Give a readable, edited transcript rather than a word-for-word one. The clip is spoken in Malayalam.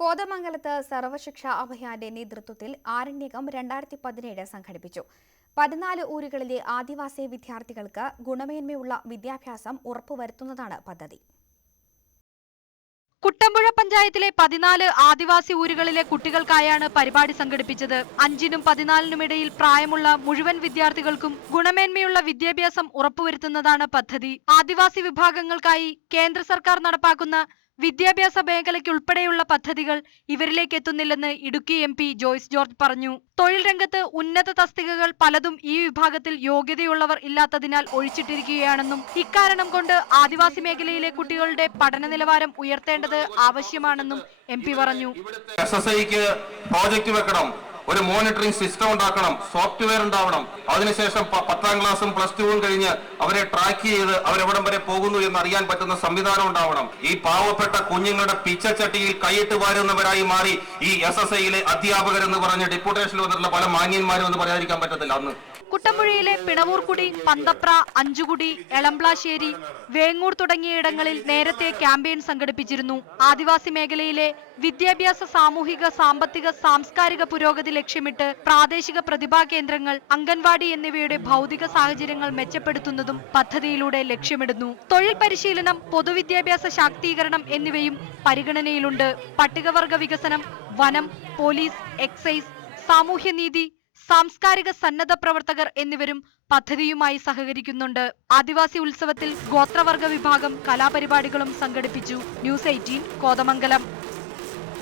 കോതമംഗലത്ത് സർവശിക്ഷാ അഭിയാന്റെ നേതൃത്വത്തിൽ ആരണ്യകം 2017 സംഘടിപ്പിച്ചു. 14 ഊരുകളിലെ ആദിവാസി വിദ്യാർത്ഥികൾക്ക് ഗുണമേന്മയുള്ള വിദ്യാഭ്യാസം ഉറപ്പുവരുത്തുന്നതാണ് പദ്ധതി. കുട്ടമ്പുഴ പഞ്ചായത്തിലെ 14 ആദിവാസി ഊരുകളിലെ കുട്ടികൾക്കായാണ് പരിപാടി സംഘടിപ്പിച്ചത്. 5നും 14നും ഇടയിൽ പ്രായമുള്ള മുഴുവൻ വിദ്യാർത്ഥികൾക്കും ഗുണമേന്മയുള്ള വിദ്യാഭ്യാസം ഉറപ്പുവരുത്തുന്നതാണ് പദ്ധതി. ആദിവാസി വിഭാഗങ്ങൾക്കായി കേന്ദ്ര സർക്കാർ നടപ്പാക്കുന്ന വിദ്യാഭ്യാസ മേഖലയ്ക്കുൾപ്പെടെയുള്ള പദ്ധതികൾ ഇവരിലേക്ക് എത്തുന്നില്ലെന്ന് ഇടുക്കി MP ജോയ്സ് ജോർജ് പറഞ്ഞു. തൊഴിൽ രംഗത്ത് ഉന്നത തസ്തികകൾ പലതും ഈ വിഭാഗത്തിൽ യോഗ്യതയുള്ളവർ ഇല്ലാത്തതിനാൽ ഒഴിച്ചിട്ടിരിക്കുകയാണെന്നും ഇക്കാരണം കൊണ്ട് ആദിവാസി മേഖലയിലെ കുട്ടികളുടെ പഠന നിലവാരം ഉയർത്തേണ്ടത് ആവശ്യമാണെന്നും MP പറഞ്ഞു. പ്രോജക്റ്റ് വെക്കണം, ഒരു മോണിറ്ററിംഗ് സിസ്റ്റം ഉണ്ടാക്കണം, സോഫ്റ്റ്വെയർ ഉണ്ടാവണം. അതിനുശേഷം 10ാം ക്ലാസ്സും +2 കഴിഞ്ഞ് അവരെ ട്രാക്ക് ചെയ്ത് അവരെവിടം വരെ പോകുന്നു എന്ന് അറിയാൻ പറ്റുന്ന സംവിധാനം ഉണ്ടാവണം. ഈ പാവപ്പെട്ട കുഞ്ഞുങ്ങളുടെ പിച്ചച്ചട്ടിയിൽ കൈയിട്ട് വാരുന്നവരായി മാറി ഈ SSIയിലെ അധ്യാപകർ എന്ന് പറഞ്ഞ് ഡെപ്യൂട്ടേഷനിൽ വന്നിട്ടുള്ള പല മാന്യന്മാരും എന്ന് പറയാതിരിക്കാൻ പറ്റത്തില്ല. അന്ന് കുട്ടമ്പുഴയിലെ പിണവൂർക്കുടി, പന്തപ്ര, അഞ്ചുകുടി, എളംപ്ലാശ്ശേരി, വേങ്ങൂർ തുടങ്ങിയയിടങ്ങളിൽ നേരത്തെ ക്യാമ്പയിൻ സംഘടിപ്പിച്ചിരുന്നു. ആദിവാസി മേഖലയിലെ വിദ്യാഭ്യാസ, സാമൂഹിക, സാമ്പത്തിക, സാംസ്കാരിക പുരോഗതി ലക്ഷ്യമിട്ട് പ്രാദേശിക പ്രതിഭാ കേന്ദ്രങ്ങൾ, അംഗൻവാടി എന്നിവയുടെ ഭൗതിക സാഹചര്യങ്ങൾ മെച്ചപ്പെടുത്തുന്നതും പദ്ധതിയിലൂടെ ലക്ഷ്യമിടുന്നു. തൊഴിൽ പരിശീലനം, പൊതുവിദ്യാഭ്യാസ ശാക്തീകരണം എന്നിവയും പരിഗണനയിലുണ്ട്. പട്ടികവർഗ വികസനം, വനം, പോലീസ്, എക്സൈസ്, സാമൂഹ്യനീതി, സാംസ്കാരിക സന്നദ്ധ പ്രവർത്തകർ എന്നിവരും പദ്ധതിയുമായി സഹകരിക്കുന്നുണ്ട്. ആദിവാസി ഉത്സവത്തിൽ ഗോത്രവർഗ വിഭാഗം കലാപരിപാടികളും സംഘടിപ്പിച്ചു. ന്യൂസ് 18 കോതമംഗലം.